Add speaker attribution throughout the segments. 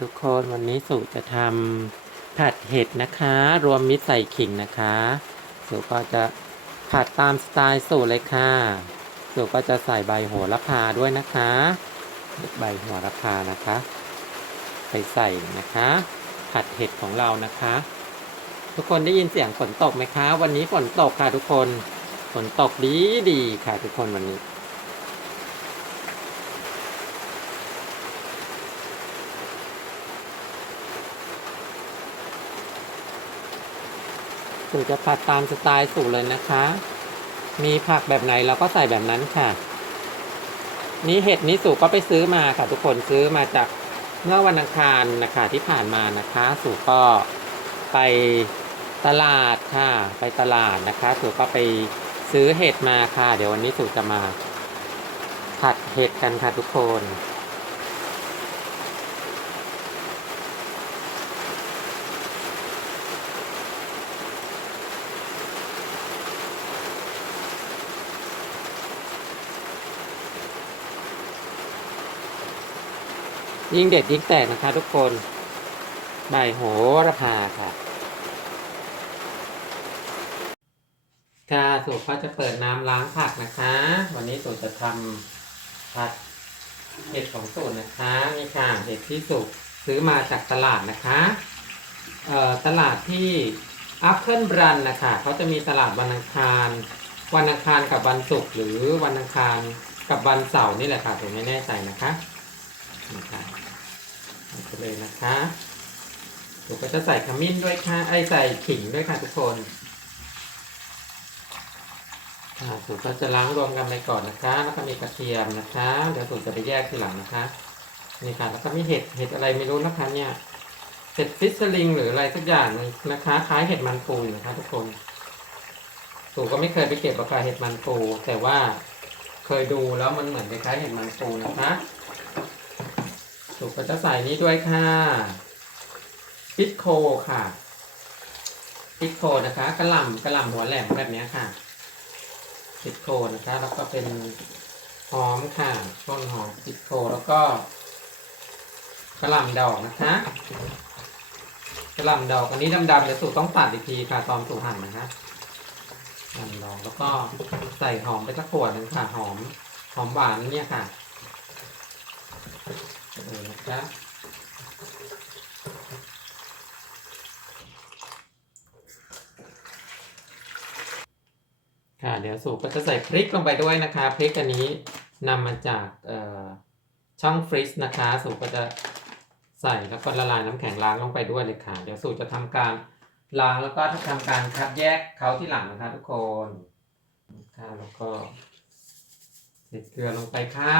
Speaker 1: ทุกคนวันนี้สุจะทำผัดเห็ดนะคะ รวมมิตรใส่ขิงนะคะสุก็จะผัดตามสไตล์สูตรเลยค่ะสุก็จะใส่ใบโหระพาด้วยนะคะ ใบโหระพานะคะ ไปใส่นะคะ ผัดเห็ดของเรานะคะ ทุกคนได้ยินเสียงฝนตกไหมคะ วันนี้ฝนตกค่ะทุกคนฝนตกดีดีค่ะทุกคนวันนี้ สูตรจะผัดตามสไตล์สูตรเลยนะคะ มีผักแบบไหนเราก็ใส่แบบนั้นค่ะ นี่เห็ดนี้สูก็ไปซื้อมาค่ะทุกคนซื้อมาจากเมื่อวันอังคารนะคะที่ผ่านมานะคะ สูก็ไปตลาดค่ะ ไปตลาดนะคะ สูก็ไปซื้อเห็ดมาค่ะ เดี๋ยววันนี้สูจะมาผัดเห็ดกันค่ะทุกคน ยิ่งเด็ดยิ่งแตกนะคะ ทุกคนใบโหระพาค่ะค่ะสูตรก็จะเปิดน้ำล้างผักนะคะ วันนี้สูตรจะทำผัดเห็ดของสูตรนะคะนี่ค่ะเห็ดที่สูตรซื้อมาจากตลาดนะคะเอ่อตลาดที่อัพเคิลบรันนะคะเขาจะมีตลาดวันอังคาร วันอังคารกับวันศุกร์หรือวันอังคารกับวันเสาร์นี่แหละค่ะผมไม่แน่ใจนะคะ นี่ค่ะเอาไปเลยนะคะผมก็จะใส่ขมิ้นด้วยค่ะ ไอใส่ขิงด้วยค่ะทุกคนสูตรก็จะล้างรวมกันไปก่อนนะคะ แล้วก็มีกระเทียมนะคะ เดี๋ยวสูตรจะไปแยกทีหลังนะคะ นี่ค่ะ แล้วก็มีเห็ด เห็ดอะไรไม่รู้นะคะเนี่ย เห็ดฟิสลิงหรืออะไรสักอย่างหนึงนะคะ คล้ายเห็ดมันปูนะคะ ทุกคน สูตรก็ไม่เคยไปเก็บราคาเห็ดมันปู แต่ว่าเคยดูแล้วมันเหมือนคล้ายเห็ดมันปูนะคะ สูตรก็จะใส่นี้ด้วยค่ะพิทโคค่ะพิทโคนะคะกระหล่ำกระหล่ำหัวแหลมแบบนี้ค่ะติดโคนะคะแล้วก็เป็นหอมค่ะต้นหอมติดโคแล้วก็กระหล่ำดอกนะคะกระหล่ำดอกอันนี้ดำๆเดี๋ยวสูตรต้องตัดอีกทีค่ะตอนสูตรหั่นนะคะกระหล่ำดอกแล้วก็ใส่หอมไปสักขวดนึงค่ะหอมหอมหวานเนี่ยค่ะ นะคะค่ะเดี๋ยวสูก็จะใส่พริกลงไปด้วยนะคะพริกอันนี้นำมาจากช่องฟรีซนะคะ สูก็จะใส่แล้วก็ละลายน้ำแข็งล้างลงไปด้วยเลยค่ะ เดี๋ยวสูจะทำการล้างแล้วก็ทำการคัดแยกเขาที่หลังนะคะทุกคนค่ะแล้วก็ใส่เกลือลงไปค่ะ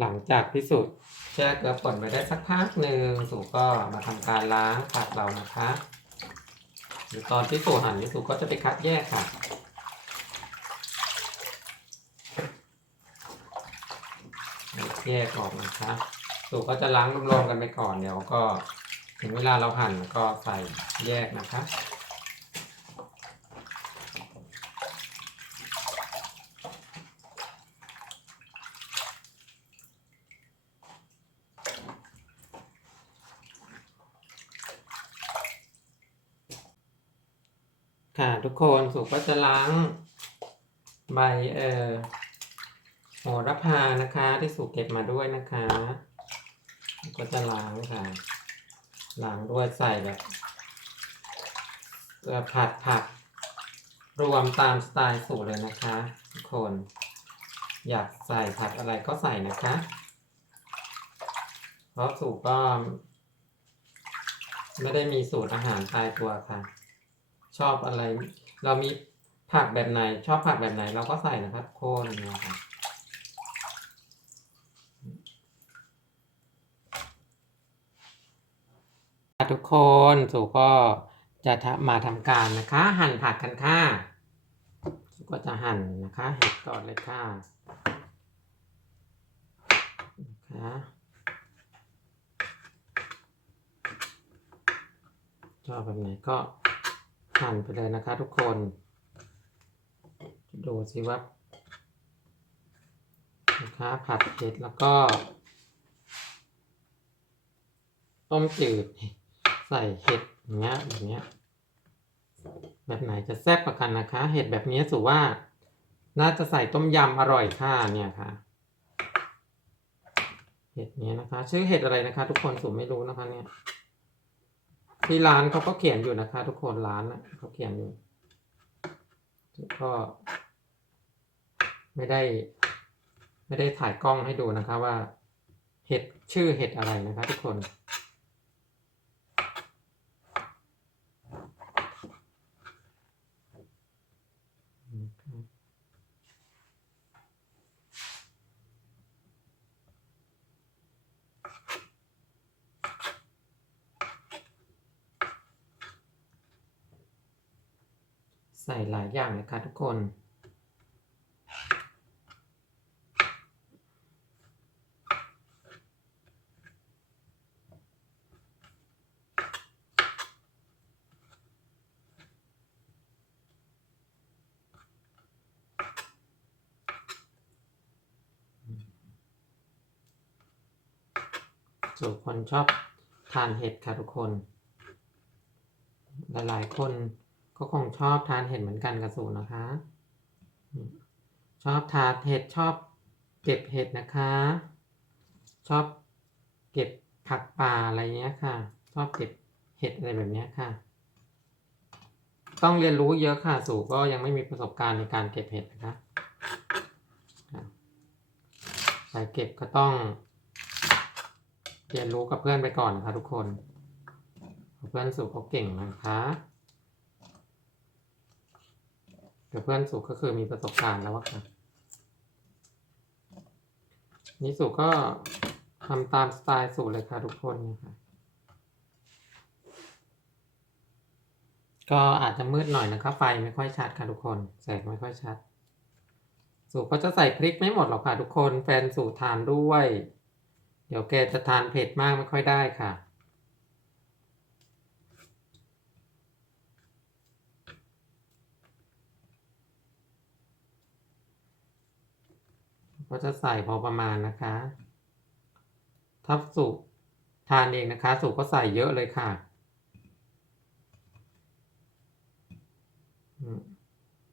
Speaker 1: หลังจากที่สูตรแช่เกลือป่นไปได้สักพักหนึ่งสูก็มาทำการล้างผักเรานะคะหรือตอนที่สูหั่นนี่สูก็จะไปคัดแยกค่ะแยกออกนะคะสูก็จะล้างรวมๆกันไปก่อนเดี๋ยวก็ ถึงเวลาเราหั่นก็ใส่แยกนะคะ ค่ะทุกคนสูตรก็จะล้างใบเอ่อโหระพานะคะที่สุกเก็บมาด้วยนะคะ ก็จะล้างค่ะล้างด้วยใส่แบบผัดผักรวมตามสไตล์สูตรเลยนะคะทุกคน อยากใส่ผัดอะไรก็ใส่นะคะ เพราะสูตรก็ ไม่ได้มีสูตรอาหารตายตัวค่ะ ชอบอะไร เรามีผักแบบไหน ชอบผักแบบไหน เราก็ใส่นะคะทุกคนนะคะทุกคนสู่ก็จะมาทำการนะคะ หั่นผักกันค่ะสูก็จะหั่นนะคะเห็ดก่อนเลยค่ะนะคะชอบแบบไหนก็ หั่นไปเลยนะคะทุกคน ดูสิว่านะคะผัดเห็ดแล้วก็ ต้มจืด ใส่เห็ดอย่างเงี้ยแบบเนี้ย แบบไหนจะแซ่บกว่ากันนะคะ เห็ดแบบนี้สูว่า น่าจะใส่ต้มยำอร่อยค่ะเนี่ยค่ะ เห็ดนี้นะคะ ชื่อเห็ดอะไรนะคะ ทุกคนสูไม่รู้นะคะเนี่ย ที่ร้านเขาก็เขียนอยู่นะคะ ทุกคนร้านนะเขาเขียนอยู่ก็ ไม่ได้ ไม่ได้ถ่ายกล้องให้ดูนะคะว่า เห็ดชื่อเห็ดอะไรนะคะทุกคน ใส่หลายอย่างนะคะทุกคน ส่วนคนชอบทานเห็ดค่ะทุกคน หลายๆคน ก็คงชอบทานเห็ดเหมือนกันกับสูนะคะ ชอบทานเห็ดชอบเก็บเห็ดนะคะ ชอบเก็บผักป่าอะไรเงี้ยค่ะ ชอบเก็บเห็ดอะไรแบบเนี้ยค่ะ ต้องเรียนรู้เยอะค่ะ สู่ก็ยังไม่มีประสบการณ์ในการเก็บเห็ดนะคะไปเก็บก็ต้องเรียนรู้กับเพื่อนไปก่อนนะคะทุกคน เพื่อนสู่เขาเก่งนะคะ แต่เพื่อนสู่ก็คือมีประสบการณ์แล้วอะค่ะนี่สู่ก็ทำตามสไตล์สู่เลยค่ะทุกคนนะคะก็อาจจะมืดหน่อยนะคะไฟไม่ค่อยชัดค่ะทุกคนแสงไม่ค่อยชัด สูก็จะใส่พริกไม่หมดหรอกค่ะทุกคน แฟนสูทานด้วย เดี๋ยวแกจะทานเผ็ดมากไม่ค่อยได้ค่ะ ก็จะใส่พอประมาณนะคะถ้าสุกทานเองนะคะ สุกก็ใส่เยอะเลยค่ะ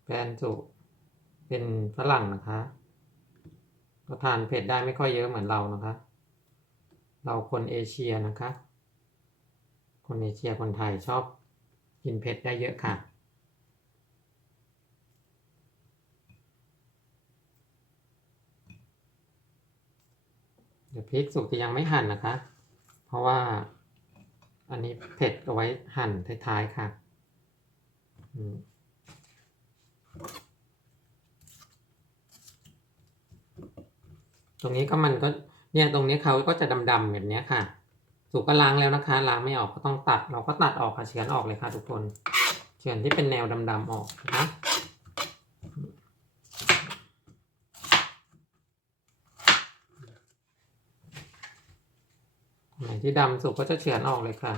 Speaker 1: แฟนสุกเป็นฝรั่งนะคะ ก็ทานเผ็ดได้ไม่ค่อยเยอะเหมือนเรานะคะ เราคนเอเชียนะคะ คนเอเชียคนไทยชอบกินเผ็ดได้เยอะค่ะ เดี๋ยวพริกสุกจะยังไม่หั่นนะคะ เพราะว่าอันนี้เผ็ดเอาไว้หั่นท้ายๆค่ะตรงนี้ก็มันก็เนี่ยตรงนี้เขาก็จะดำๆแบบเนี้ยค่ะ สุกก็ล้างแล้วนะคะ ล้างไม่ออกก็ต้องตัด เราก็ตัดออกค่ะเฉือนออกเลยค่ะทุกคนเฉือนที่เป็นแนวดำๆออกนะคะไหน ที่ดำสุกก็จะเฉือนออกเลยค่ะ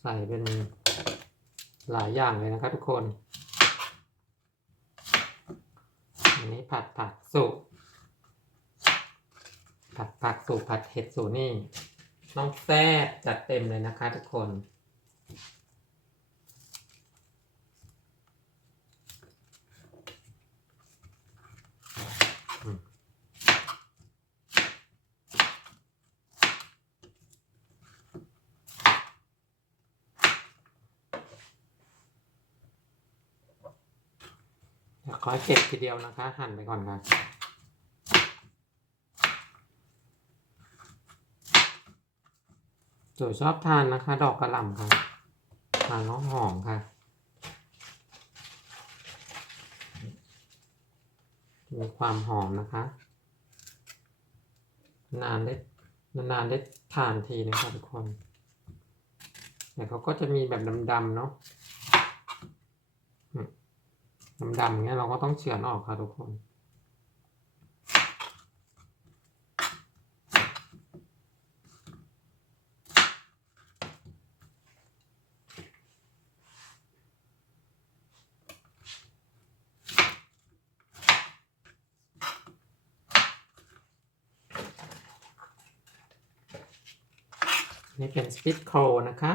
Speaker 1: ใส่เป็นหลายอย่างเลยนะครับทุกคนอันนี้ผัดผักสุกผัดผักสุกผัดเห็ดสุนี่ต้องแซ่บจัดเต็มเลยนะคะทุกคน ขอเก็บทีเดียวนะคะ หั่นไปก่อนค่ะจุ๋ยชอบทานนะคะ ดอกกระหล่ำค่ะทานแล้วหอมค่ะมีความหอมนะคะ นานได้นานๆได้ทานทีนะคะทุกคนแต่เขาก็จะมีแบบดำๆเนาะ ดำๆเงี้ยเราก็ต้องเฉือนออกค่ะทุกคน นี่เป็นสปิตโคลนะคะ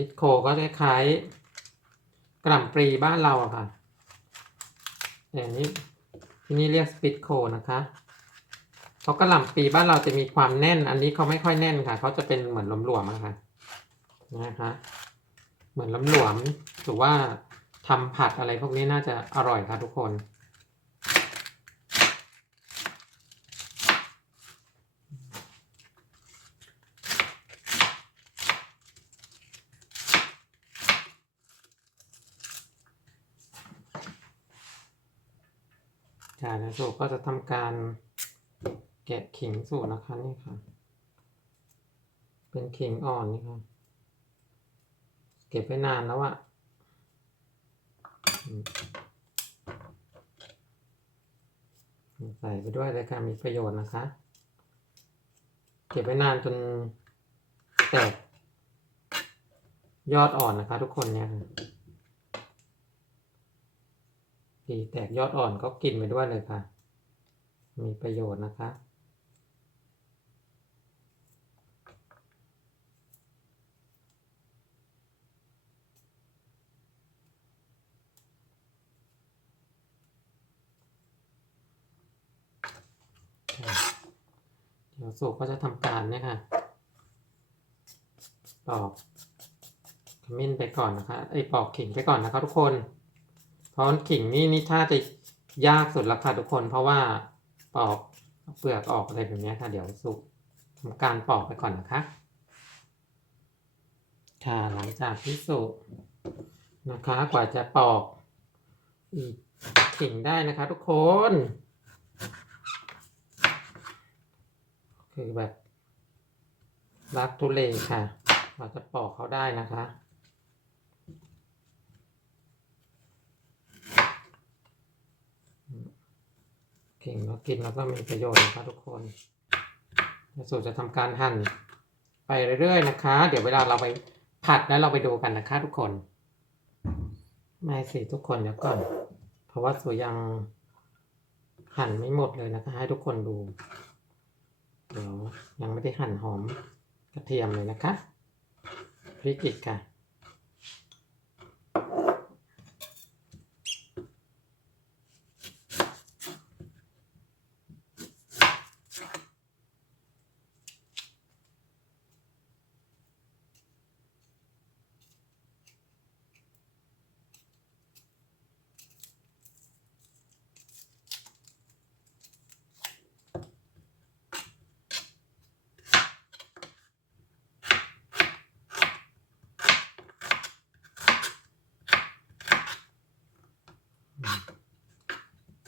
Speaker 1: สปิตโคก็คล้ายๆกล่ำปลีบ้านเราอะค่ะแต่อันนี้ที่นี่เรียกสปิตโคนะคะเพราะกระหล่ำปีบ้านเราจะมีความแน่น อันนี้เขาไม่ค่อยแน่นค่ะเขาจะเป็นเหมือนหลวมๆนะคะนะคะเหมือนหลวมๆถือว่าทำผัดอะไรพวกนี้น่าจะอร่อยค่ะทุกคน จากนั้นสูก็จะทำการแกะขิงสูตรนะคะนี่ค่ะ เป็นขิงอ่อนนี่ค่ะ เก็บไว้นานแล้วอะใส่ไปด้วยเลยค่ะมีประโยชน์นะคะ เก็บไว้นานจนแตกยอดอ่อนนะคะ ทุกคนเนี่ยค่ะ ปีแตกยอดอ่อนก็กินไปด้วยเลยค่ะ มีประโยชน์นะคะ เดี๋ยวสุกก็จะทำการเนี่ยค่ะปอกขมิ้นไปก่อนนะคะไอ้ปอกขิงไปก่อนนะคะทุกคน เพราะขิงนี่นี่ถ้าจะยากสุดละค่ะทุกคน เพราะว่าปอกเปลือกออกอะไรแบบนี้ค่ะ เดี๋ยวสุกทำการปอกไปก่อนนะคะ ค่ะหลังจากที่สุกนะคะ กว่าจะปอกอีกขิงได้นะคะ ทุกคน คือแบบรักทุเลค่ะเราจะปอกเขาได้นะคะ เก่งแล้วกินแล้วก็มีประโยชน์นะคะทุกคนเดี๋ยวสูตรจะทำการหั่นไปเรื่อยๆนะคะ เดี๋ยวเวลาเราไปผัดแล้วเราไปดูกันนะคะทุกคน ไม่สิทุกคนเดี๋ยวก่อน เพราะว่าสูยังหั่นไม่หมดเลยนะคะ ให้ทุกคนดู เดี๋ยวยังไม่ได้หั่นหอมกระเทียมเลยนะคะพริกอีกค่ะ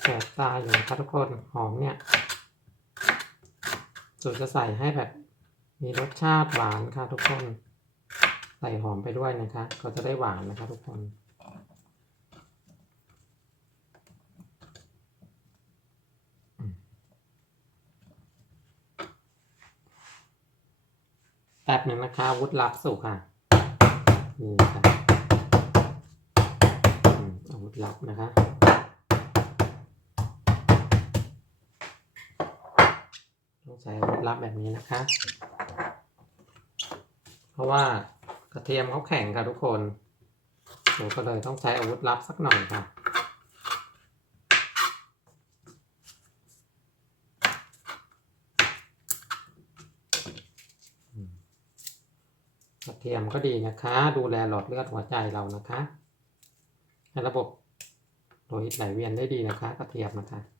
Speaker 1: แสบตาอยู่นะครับทุกคนหอมเนี่ยสูตรจะใส่ให้แบบมีรสชาติหวานค่ะทุกคนใส่หอมไปด้วยนะคะก็จะได้หวานนะคะทุกคนแป๊บหนึ่งนะคะวุธลับสุกค่ะนี่ค่ะอืมอาวุธลับนะคะ ต้อง ใช้อาวุธลับแบบนี้นะคะ เพราะว่ากระเทียมเขาแข็งค่ะทุกคนเราก็เลยต้องใช้อาวุธลับสักหน่อยค่ะกระเทียมก็ดีนะคะ ดูแลหลอดเลือดหัวใจเรานะคะ ให้ระบบโลหิตไหลเวียนได้ดีนะคะ กระเทียมนะคะ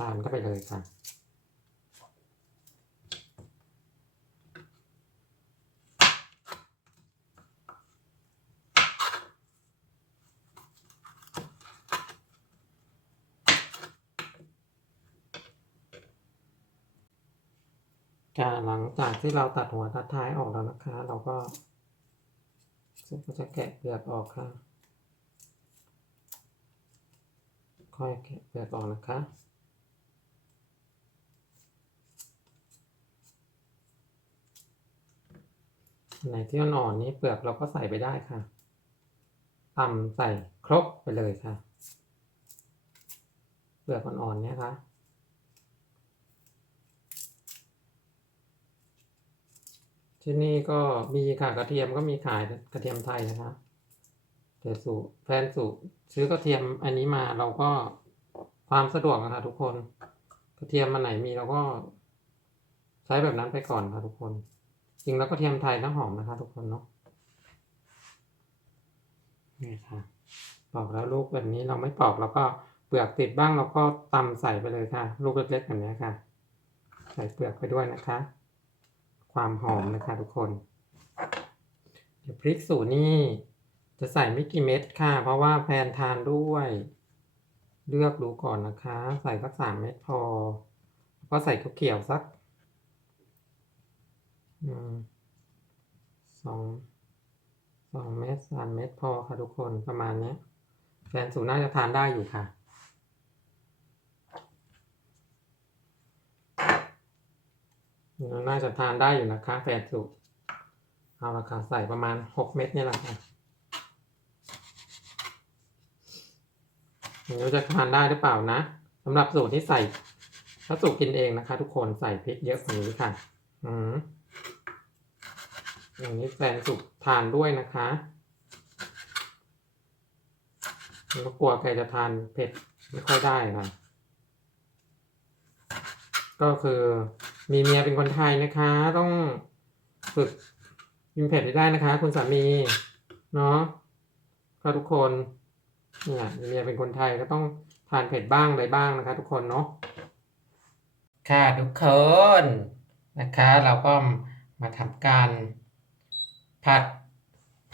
Speaker 1: ทานก็ไปเลยค่ะกาหลังจากที่เราตัดหัวตัดท้ายออกแล้วนะคะ เราก็ซึ่งก็จะแกะเปลือกออกค่ะ ค่อยแกะเปลือกออกนะคะ อัน ไหนที่อ่อนๆนี้เปลือกเราก็ใส่ไปได้ค่ะตำใส่ครกไปเลยค่ะ เปลือกอ่อนๆเนี่ยค่ะที่นี่ก็มีค่ะกระเทียมก็มีขายกระเทียมไทยนะคะแต่สูแฟนสูซื้อกระเทียมอันนี้มาเราก็ความสะดวกนะคะทุกคน กระเทียมมันไหนมีเราก็ใช้แบบนั้นไปก่อนค่ะทุกคน จริงแล้วกระเทียมไทยน้ำหอมนะคะ ทุกคนเนาะนี่ค่ะปอกแล้วลูกแบบนี้เราไม่ปอกเราก็เปลือกติดบ้างเราก็ตำใส่ไปเลยค่ะ ลูกเล็กๆแบบนี้ค่ะ ใส่เปลือกไปด้วยนะคะ ความหอมนะคะ ทุกคน เดี๋ยวพริกสูตรนี่จะใส่ไม่กี่เม็ดค่ะ เพราะว่าแฟนทานด้วย เลือกดูก่อนนะคะ ใส่สักสามเม็ดพอแล้วก็ใส่ข้าวเกี่ยวสัก สองสองเม็ดสามเม็ดพอค่ะทุกคนประมาณนี้แฟนสูตรน่าจะทานได้อยู่ค่ะ น่าจะทานได้อยู่นะคะแฟนสูตรเอาละค่ะใส่ประมาณหกเม็ดนี่แหละค่ะไม่รู้จะทานได้หรือเปล่านะสำหรับสูตรที่ใส่ถ้าสูตรกินเองนะคะ ทุกคนใส่พริกเยอะกว่านี้ค่ะ อืม อย่างนี้แฟนสุกทานด้วยนะคะแล้วก็กลัวแกจะทานเผ็ดไม่ค่อยได้ค่ะ ก็คือมีเมียเป็นคนไทยนะคะ ต้องฝึกกินเผ็ดได้นะคะ คุณสามีเนาะก็ทุกคนเนี่ยมีเมียเป็นคนไทยก็ต้องทานเผ็ดบ้างอะไรบ้างนะคะ ทุกคนเนาะค่ะทุกคนนะคะ เราก็มาทำการ ผัด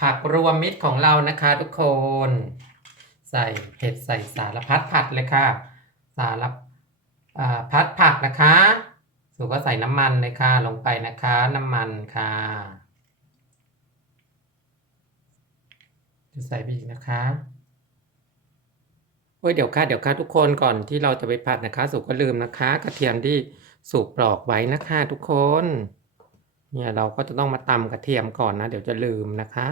Speaker 1: ผักรวมมิตรของเรานะคะทุกคน ใส่เห็ดใส่สารพัดผัดเลยค่ะ สารพัดผักนะคะสูก็ใส่น้ำมันเลยค่ะลงไปนะคะ น้ำมันค่ะจะใส่ไปอีกนะคะเฮ้ยเดี๋ยวค่ะเดี๋ยวค่ะทุกคนก่อนที่เราจะไปผัดนะคะ สุก็ลืมนะคะ กระเทียมที่สุกปลอกไว้นะคะ ทุกคน เนี่ยเราก็จะต้องมาตำกระเทียมก่อนนะ เดี๋ยวจะลืมนะคะ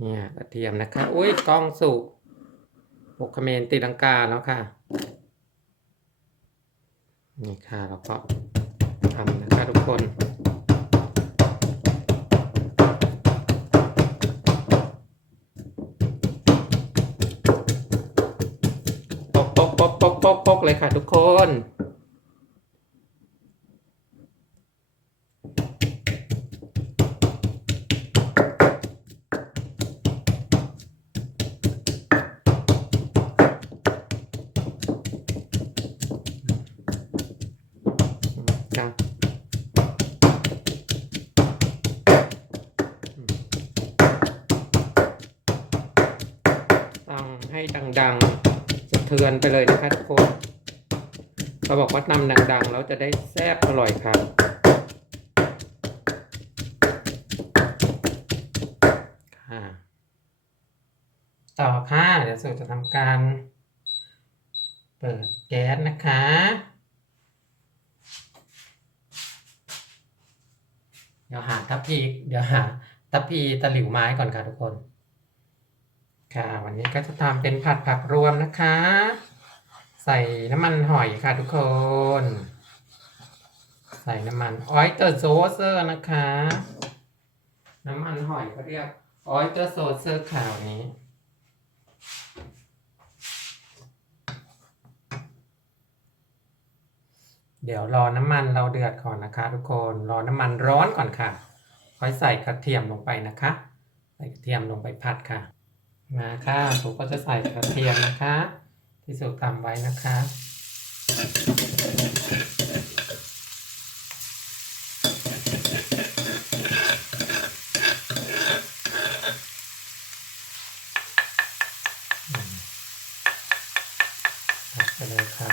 Speaker 1: เนี่ยกระเทียมนะคะอุ้ยกล้องสุกปกเขมรตีลังกาแล้วค่ะ นี่ค่ะเราก็ทำนะคะทุกคนปกปกปกปกปกปกเลยค่ะทุกคน ค่ะต้องให้ดังๆสะเทือน ไปเลยนะคะทุกคนเขาบอกว่าตำดังๆ แล้วจะได้แซ่บอร่อยค่ะค่ะต่อค่ะ เดี๋ยวสุจะทำการ เปิดแก๊สนะคะ เดี๋ยวหาทัพพีเดี๋ยวหาทัพพีตะหลิวไม้ก่อนค่ะทุกคน ค่ะ วันนี้ก็จะทำเป็นผัดผักรวมนะคะ ใส่น้ำมันหอยค่ะทุกคน ใส่น้ำมันออยเตอร์โซเซอร์นะคะ น้ำมันหอยเขาเรียกออยเตอร์โซเซอร์ข่าวนี้เดี๋ยวรอน้ำมันเราเดือดก่อนนะคะ ทุกคนรอน้ำมันร้อนก่อนค่ะ ค่อยใส่กระเทียมลงไปนะคะ ใส่กระเทียมลงไปผัดค่ะ มาค่ะผมก็จะใส่กระเทียมนะคะ ที่สุกตำไว้นะคะอืมผัดไปเลยค่ะ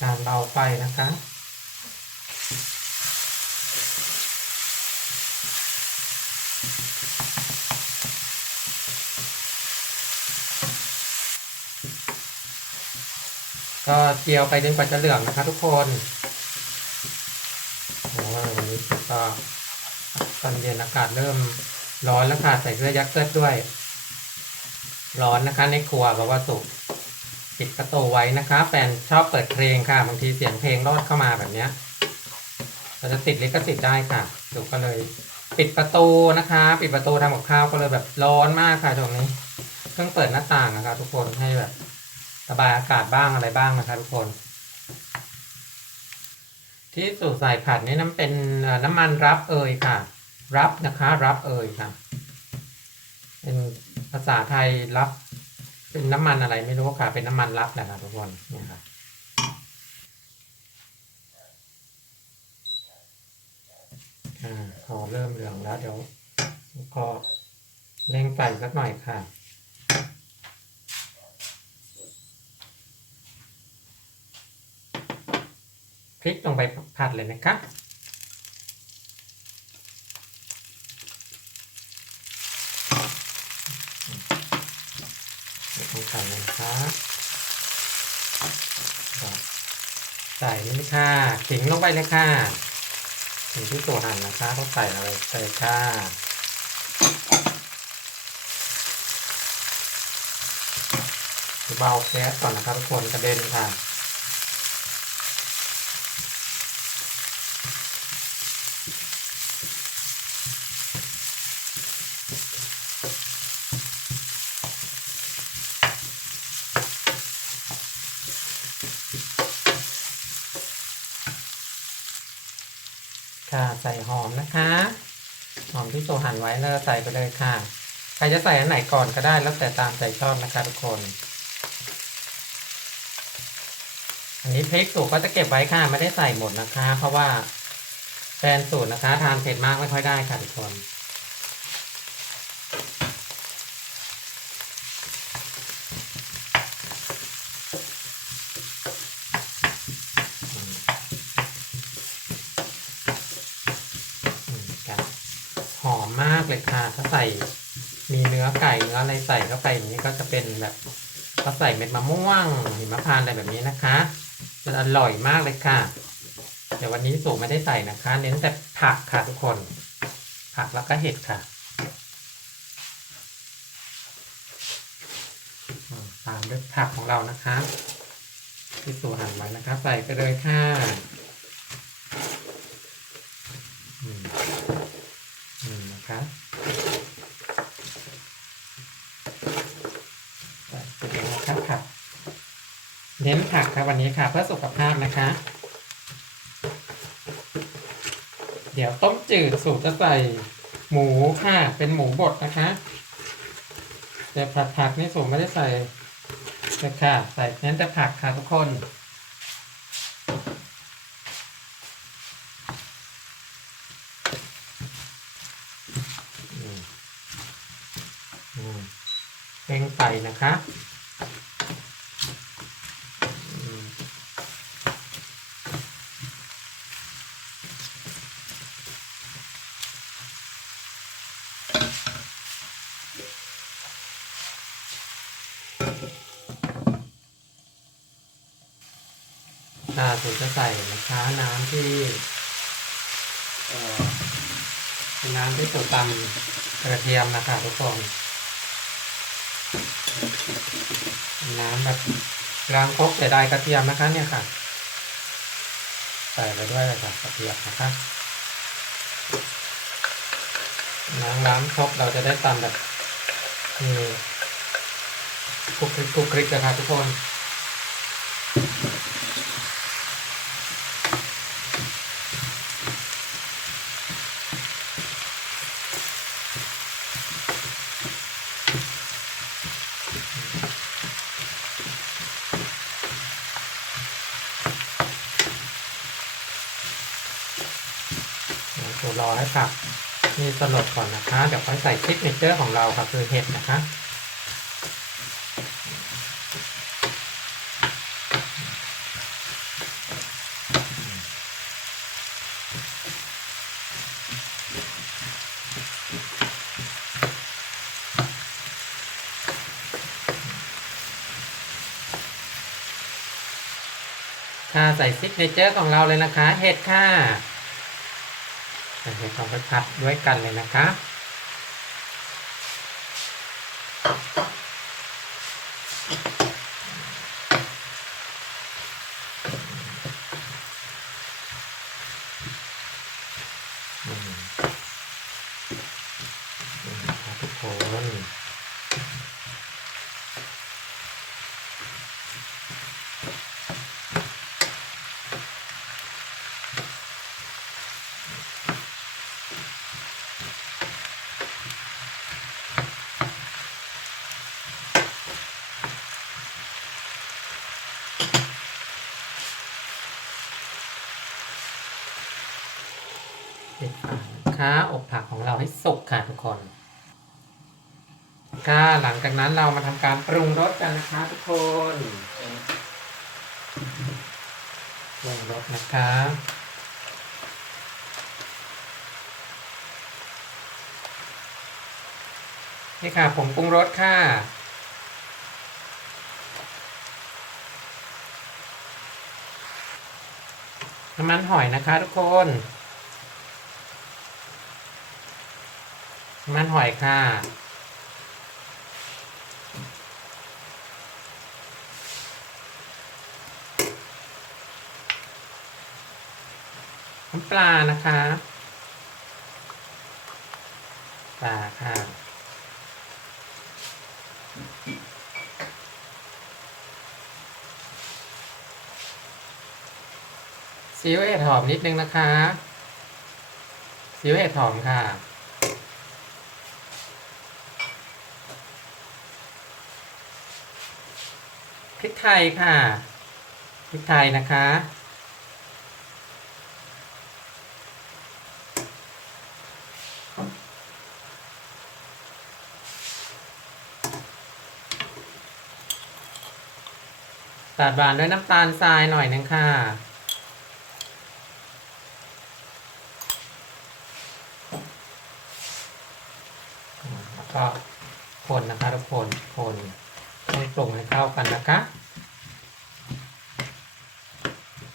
Speaker 1: การเบาไฟนะคะ ก็เจียวไปจนกว่าจะเหลืองนะคะทุกคนโอ้ยวันนี้ก็ตอนเย็นอากาศเริ่มร้อนแล้วค่ะใส่เสื้อยักเกิดด้วย ร้อนนะคะในครัวแบบว่าสุกปิดประตูไว้นะคะแฟนชอบเปิดเพลงค่ะบางทีเสียงเพลงรอดเข้ามาแบบเนี้ยเราจะติดลิขสิทธิ์ได้ค่ะสุก็เลย ปิดประตูนะคะ ปิดประตูทำกับข้าวก็เลยแบบร้อนมากค่ะช่วงนี้เพิ่งเปิดหน้าต่างนะคะ ทุกคนให้แบบ ระบายอากาศบ้างอะไรบ้างนะคะทุกคน ที่สูตรใส่ผัดนี่น้ำเป็นน้ำมันรับเอยค่ะ รับนะคะรับเอยค่ะ เป็นภาษาไทยรับ เป็นน้ำมันอะไรไม่รู้ค่ะ เป็นน้ำมันรับแหละค่ะทุกคนเนี่ยค่ะอ่าพอเริ่มเหลืองแล้วเดี๋ยวก็เร่งไฟสักหน่อยค่ะ พริกลงไปผัดเลยนะคะเดี๋ยวต้องใส่เลยนะคะใส่นี่เลยค่ะขิงลงไปเลยค่ะขิงที่ตัวหั่นนะคะต้องใส่อะไรใส่ค่ะเบาแก๊สก่อนนะครับทุกคนกระเด็นค่ะ ค่ะ ใส่หอมนะคะ หอมที่โซหั่นไว้แล้วใส่ไปเลยค่ะ ใครจะใส่อันไหนก่อนก็ได้แล้วแต่ตามใจชอบนะคะทุกคน อันนี้พริกสูตรก็จะเก็บไว้ค่ะไม่ได้ใส่หมดนะคะ เพราะว่าแฟนสูตรนะคะ ทานเผ็ดมากไม่ค่อยได้ค่ะทุกคน อืมอืมครับหอมมากเลยค่ะ ถ้าใส่มีเนื้อไก่เนื้ออะไรใส่เข้าไปอย่างนี้ก็จะเป็นแบบก็ใส่เม็ดมะม่วงหิมะพานอะไรแบบนี้นะคะจะอร่อยมากเลยค่ะเดี๋ยววันนี้สูไม่ได้ใส่นะคะ เน้นแต่ผักค่ะทุกคน ผักแล้วก็เห็ดค่ะตามด้วยผักของเรานะคะที่สูหั่นไว้นะคะ ใส่ไปเลยค่ะอืมอืมนะคะใส่ไปเลยนะคะผัก เน้นผักครับวันนี้ค่ะ เพื่อสุขภาพนะคะ เดี๋ยวต้มจืดสูตรจะใส่หมูค่ะ เป็นหมูบดนะคะแต่ผัดผักนี่สูตรไม่ได้ใส่เลยค่ะ ใส่เน้นแต่ผักค่ะทุกคนอืมอืมเร่งไฟนะคะอืมอ่าถึงจะ ใส่นะคะน้ำที่เอ่อเป็นน้ำที่สูตรตำกระเทียมนะคะทุกคนน้ำแบบล้างครกเสียดายกระเทียมนะคะเนี่ยค่ะ ใส่ไปด้วยค่ะกระเทียมนะคะน้ำล้างครกเราจะได้ตำแบบมีคลุกคลิกคลุกคลิกนะคะทุกคน รอให้ผักนี่สลดก่อนนะคะ เดี๋ยวค่อยใส่ซิกเนเจอร์ของเราค่ะคือเห็ดนะคะค่ะใส่ซิกเนเจอร์ของเราเลยนะคะ เห็ดค่ะจะ เห็นความชัดด้วยกันเลยนะคะ อืมนี่นะครับทุกคน ปิดฝา นะคะอบผักของเราให้สุกค่ะทุกคน ค่ะหลังจากนั้นเรามาทำการปรุงรสกันนะคะทุกคนปรุงรสนะคะนี่ค่ะผมปรุงรสค่ะน้ำมันหอยนะคะทุกคน น้ำ มันหอยค่ะน้ำปลานะคะปลาค่ะซีอิ๊วเห็ดหอมนิดนึงนะคะซีอิ๊วเห็ดหอมค่ะ ริกไทยค่ะพริกไทยนะคะตัดหวานด้วยน้ำตาลทรายหน่อยนึงค่ะ แล้วก็คนนะคะทุกคนคนให้ปรุงให้เข้ากันนะคะ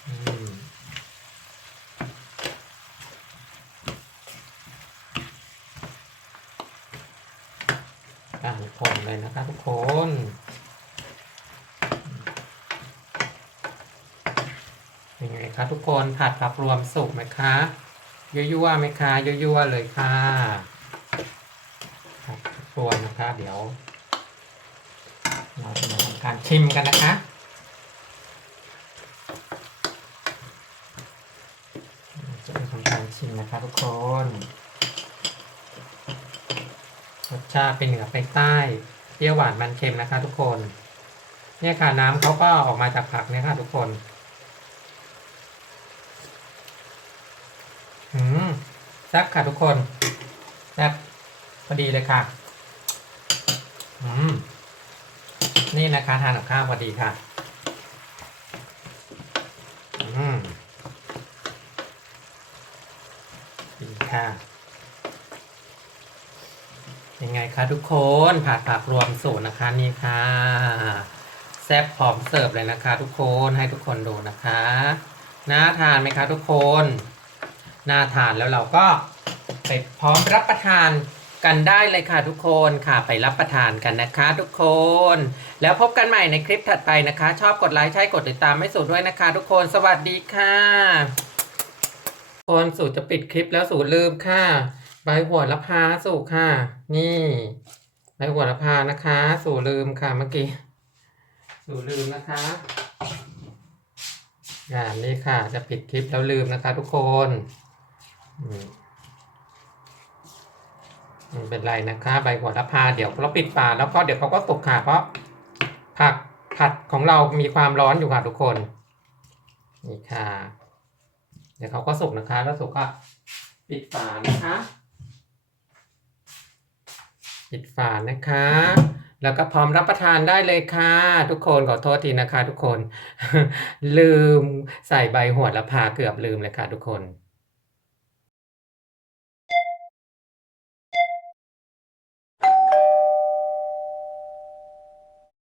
Speaker 1: อืมการคนเลยนะคะทุกคนเป็นไง ผัดผักรวมสุกไหมคะยั่วๆไหมคะยั่วๆเลยค่ะครับครัวนะคะ เดี๋ยว เราจะมาทำการชิมกันนะคะจะมาทำการชิมนะคะทุกคนรสชาติเป็นเหนือไปใต้เปรี้ยวหวานมันเค็มนะคะ ทุกคน เนี่ยค่ะน้ำเขาก็ออกมาจากผักเนี่ยค่ะทุกคน อืมแซ่บค่ะทุกคนแซ่บพอดีเลยค่ะ อืม นี่นะคะทานกับข้าวพอดีค่ะ อืมดีค่ะ ยังไงคะทุกคนผัดผักรวมสูตรนะคะนี่ค่ะแซ่บพร้อมเสิร์ฟเลยนะคะ ทุกคนให้ทุกคนดูนะคะ น่าทานไหมคะทุกคน น่าทานแล้วเราก็ไปพร้อมรับประทานกันได้เลยค่ะทุกคนค่ะไปรับประทานกันนะคะ ทุกคน แล้วพบกันใหม่ในคลิปถัดไปนะคะ ชอบกดไลค์ใช่กดติดตามไม่สูตรด้วยนะคะ ทุกคนสวัสดีค่ะคนสูตรจะปิดคลิปแล้วสูตรลืมค่ะ ใบหัวละพาสูตรค่ะ นี่ใบหัวละพานะคะ สูตรลืมค่ะเมื่อกี้สูตรลืมนะคะอ่านี่ค่ะจะปิดคลิปแล้วลืมนะคะ ทุกคน ไม่เป็นไรนะคะใบโหระพาเดี๋ยวเราปิดฝาแล้วก็เดี๋ยวเขาก็สุกค่ะเพราะผักผัดของเรามีความร้อนอยู่ค่ะทุกคนนี่ค่ะ เดี๋ยวเขาก็สุกนะคะ แล้วสุกก็ปิดฝานะคะ ปิดฝานะคะ แล้วก็พร้อมรับประทานได้เลยค่ะ ทุกคนขอโทษทีนะคะ ทุกคน ลืมใส่ใบโหระพาเกือบลืมเลยค่ะทุกคน